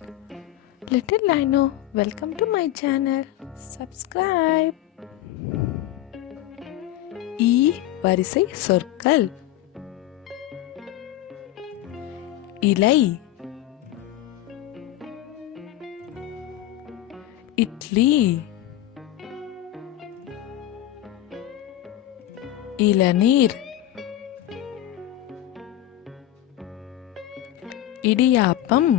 Little Lino, welcome to my channel. Subscribe. ஈ வரிசை சொற்கள். இலை, இட்லி, இளநீர், இடியாப்பம்,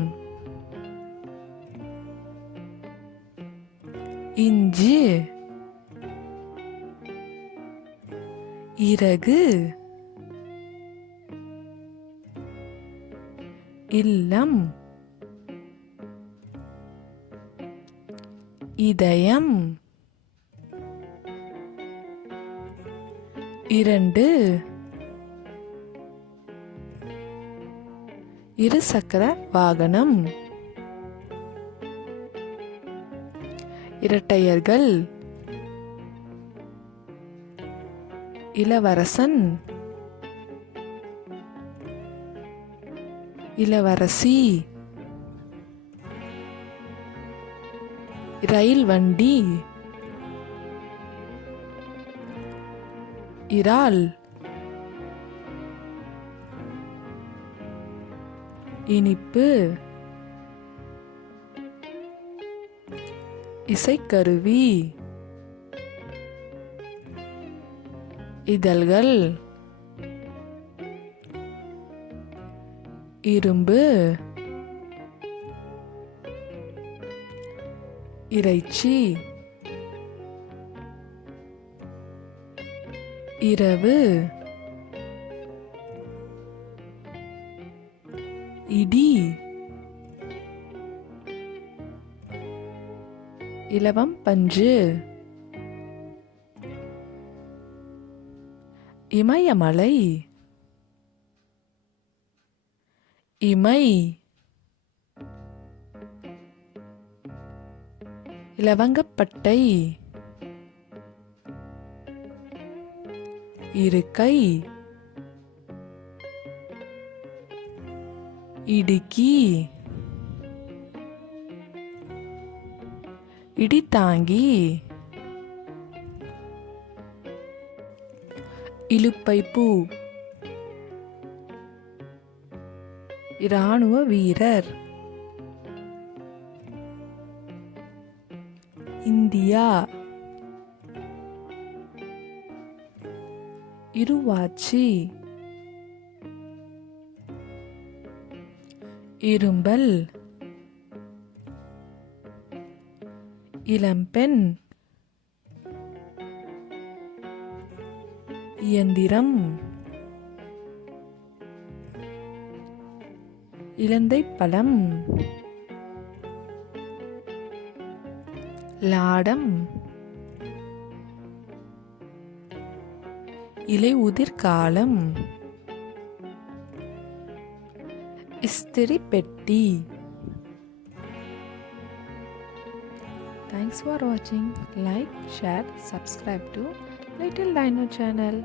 இஞ்சி, இறகு, இல்லம், இதயம், இரண்டு, இருசக்கர வாகனம், இரட்டையர்கள், இளவரசன், இளவரசி, ரயில் வண்டி, இறால், இனிப்பு, இசைக்கருவி, இதழ்கள், இரும்பு, இறைச்சி, இரவு, இடி, இலவம் பஞ்சு, இமயமலை, இமை, இலவங்கப்பட்டை, இருக்கை, இடுக்கி, இடித்தாங்கி, இலுப்பைப்பூ, இராணுவ வீரர், இந்தியா, இருவாச்சி, இரும்பல், இளம்பெண், இயந்திரம், இலந்தைப்பழம், லாடம், இலை உதிர்காலம், இஸ்திரி பெட்டி. Thanks for watching. Like, share, subscribe to Little Dino channel.